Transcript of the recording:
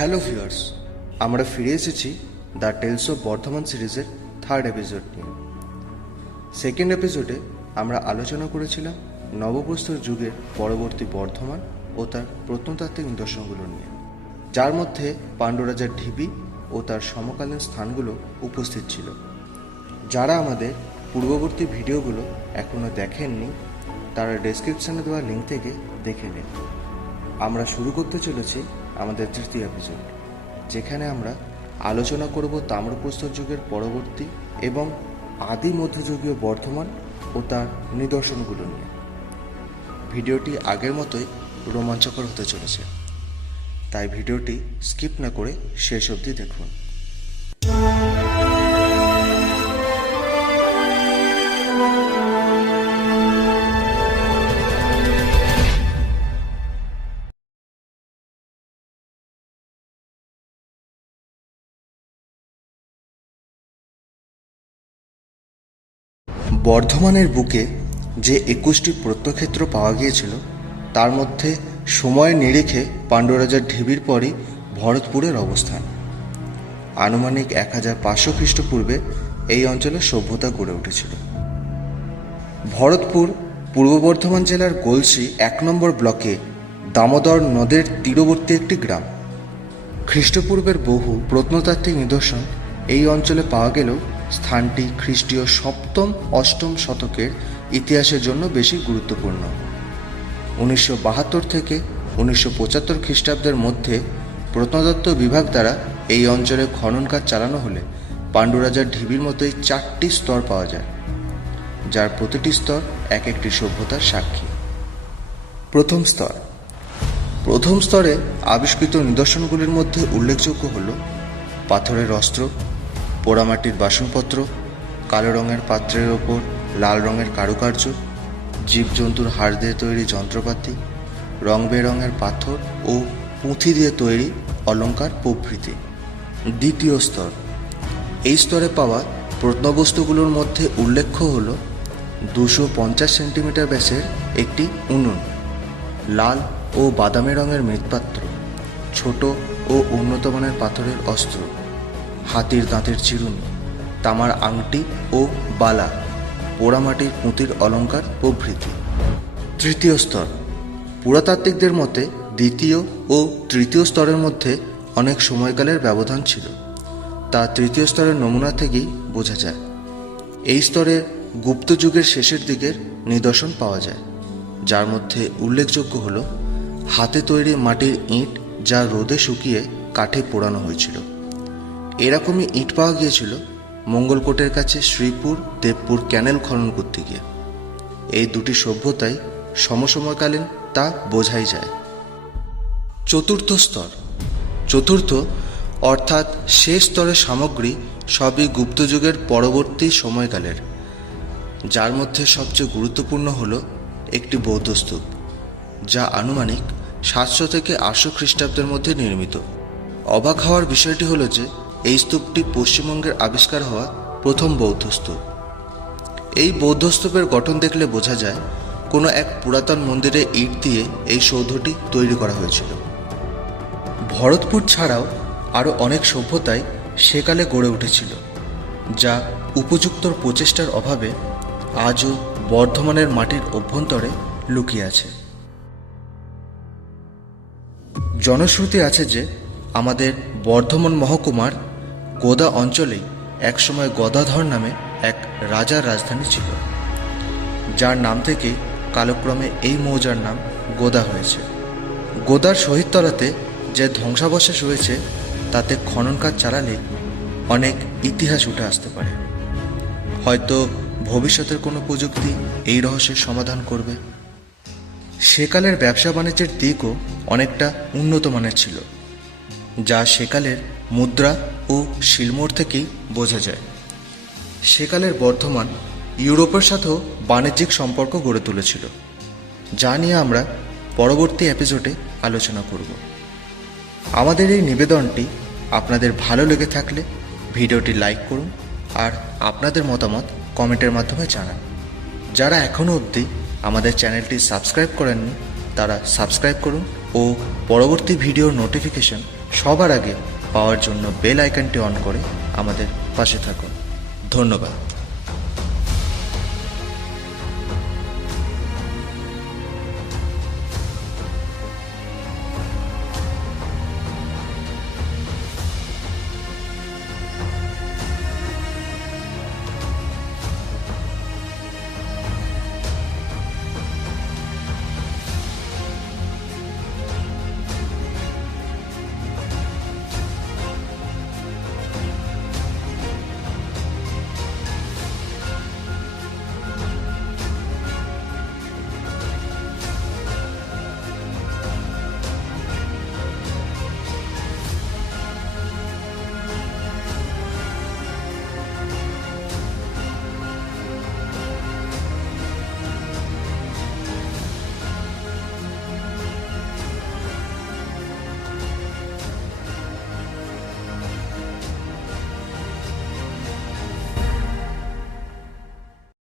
Hello viewers আমরা ফিরে এসেছি দ্য টেলস অফ বর্ধমান সিরিজের থার্ড এপিসোড নিয়ে। সেকেন্ড এপিসোডে আমরা আলোচনা করেছিলাম নবপ্রস্তর যুগের পরবর্তী বর্ধমান ও তার প্রত্নতাত্ত্বিক নিদর্শনগুলো নিয়ে। যার মধ্যে পাণ্ডুরাজার ঢিবি ও তার সমকালীন স্থানগুলো উপস্থিত ছিল। যারা আমাদের পূর্ববর্তী ভিডিওগুলো এখনও দেখেননি, তারা ডেসক্রিপশনে দেওয়া লিঙ্ক থেকে দেখে নিন। আমরা শুরু করতে চলেছি আমাদের তৃতীয় এপিসোড যেখানে আমরা আলোচনা করব তাম্রপ্রস্তর যুগের পরবর্তী এবং আদি মধ্যযুগীয় বর্ধমান ও তার নিদর্শনগুলো নিয়ে। ভিডিওটি আগের মতোই রোমাঞ্চকর হতে চলেছে, তাই ভিডিওটি স্কিপ না করে শেষ অবধি দেখুন। বর্ধমানের বুকে যে একুশটি প্রত্যক্ষেত্র পাওয়া গিয়েছিল, তার মধ্যে সময় নিরিখে পাণ্ডুরাজার ঢিবির পরই ভরতপুরের অবস্থান। আনুমানিক এক হাজার পাঁচশো খ্রিস্টপূর্বে এই অঞ্চলে সভ্যতা গড়ে উঠেছিল। ভরতপুর, পূর্ব বর্ধমান জেলার গোলসি এক নম্বর ব্লকে দামোদর নদের তীরবর্তী একটি গ্রাম। খ্রিস্টপূর্বের বহু প্রত্নতাত্ত্বিক নিদর্শন এই অঞ্চলে পাওয়া গেলেও স্থানটি খ্রিস্টীয় সপ্তম, অষ্টম শতকের ইতিহাসের জন্য বেশি গুরুত্বপূর্ণ। উনিশশো বাহাত্তর থেকে উনিশশো পঁচাত্তর খ্রিস্টাব্দের মধ্যে প্রত্নতত্ত্ব বিভাগ দ্বারা এই অঞ্চলে খনন কাজ চালানো হলে পাণ্ডুরাজার ঢিবির মতোই চারটি স্তর পাওয়া যায়, যার প্রতিটি স্তর এক একটি সভ্যতার সাক্ষী। প্রথম স্তর। প্রথম স্তরে আবিষ্কৃত নিদর্শনগুলির মধ্যে উল্লেখযোগ্য হল পাথরের অস্ত্র পোড়ামাটির বাসনপত্র, কালো রঙের পাত্রের ওপর লাল রঙের কারুকার্য, জীবজন্তুর হাড় দিয়ে তৈরি যন্ত্রপাতি, রং বেরঙের পাথর ও পুঁথি দিয়ে তৈরি অলঙ্কার প্রভৃতি। দ্বিতীয় স্তর। এই স্তরে পাওয়া প্রত্নবস্তুগুলোর মধ্যে উল্লেখ্য হল দুশো পঞ্চাশ সেন্টিমিটার ব্যাসের একটি উনুন, লাল ও বাদামি রঙের মৃৎপাত্র, ছোট ও উন্নত মানের পাথরের অস্ত্র। হাতির দাঁতের চিরুনি, তামার আংটি ও বালা, পোড়ামাটির পুঁতির অলঙ্কার প্রভৃতি তৃতীয় স্তর, পুরাতাত্ত্বিকদের মতে দ্বিতীয় ও তৃতীয় স্তরের মধ্যে অনেক সময়কালের ব্যবধান ছিল। তা তৃতীয় স্তরের নমুনা থেকেই বোঝা যায়। এই স্তরে গুপ্ত যুগের শেষের দিকের নিদর্শন পাওয়া যায়, যার মধ্যে উল্লেখযোগ্য হল, হাতে তৈরি মাটির ইঁট যা রোদে শুকিয়ে কাঠে পোড়ানো হয়েছিল। এরকমই ইট পাওয়া গিয়েছিল মঙ্গলকোটের কাছে শ্রীপুর, দেবপুর ক্যানেল খনন করতে গিয়ে। এই দুটি সভ্যতাই সমসময়কালীন তা বোঝাই যায়। চতুর্থ স্তর। চতুর্থ, অর্থাৎ শেষ স্তরের সামগ্রী সবই গুপ্তযুগের পরবর্তী সময়কালের। যার মধ্যে সবচেয়ে গুরুত্বপূর্ণ হল একটি বৌদ্ধ স্তূপ, যা আনুমানিক সাতশো থেকে আটশো খ্রিস্টাব্দের মধ্যে নির্মিত। অবাক হওয়ার বিষয়টি হলো যে এই স্তূপটি পশ্চিমবঙ্গের আবিষ্কার হওয়া প্রথম বৌদ্ধ স্তূপ। এই বৌদ্ধ স্তূপের গঠন দেখলে বোঝা যায়, কোনো এক পুরাতন মন্দিরে ইট দিয়ে এই সৌধটি তৈরি করা হয়েছিল। ভরতপুর ছাড়াও আরও অনেক সভ্যতাই সেকালে গড়ে উঠেছিল, যা উপযুক্ত প্রচেষ্টার অভাবে আজও বর্ধমানের মাটির অভ্যন্তরে লুকিয়ে আছে। জনশ্রুতি আছে যে, আমাদের বর্ধমান মহকুমার গোদা অঞ্চলেই একসময় গদাধর নামে এক রাজার রাজধানী ছিল। যার নাম থেকে কালক্রমে এই মৌজার নাম গোদা হয়েছে। গোদার শহীদতলাতে যে ধ্বংসাবশেষ রয়েছে, তাতে খনন কাজ চালালে অনেক ইতিহাস উঠে আসতে পারে। হয়তো ভবিষ্যতের কোনো প্রযুক্তি এই রহস্যের সমাধান করবে। সেকালের ব্যবসা বাণিজ্যের দিকও অনেকটা উন্নত মানের ছিল, যা সেকালের মুদ্রা ও শিলমোড় থেকেই বোঝা যায়। সেকালের বর্ধমান ইউরোপের সাথেও বাণিজ্যিক সম্পর্ক গড়ে তুলেছিল, যা নিয়ে আমরা পরবর্তী এপিসোডে আলোচনা করব। আমাদের এই নিবেদনটি আপনাদের ভালো লেগে থাকলে ভিডিওটি লাইক করুন আর আপনাদের মতামত কমেন্টের মাধ্যমে জানান। যারা এখনও অবধি আমাদের চ্যানেলটি সাবস্ক্রাইব করেননি, তারা সাবস্ক্রাইব করুন ও পরবর্তী ভিডিওর নোটিফিকেশন সবার আগে পাওয়ার জন্য বেল আইকনটি অন করে আমাদের পাশে থাকুন। ধন্যবাদ।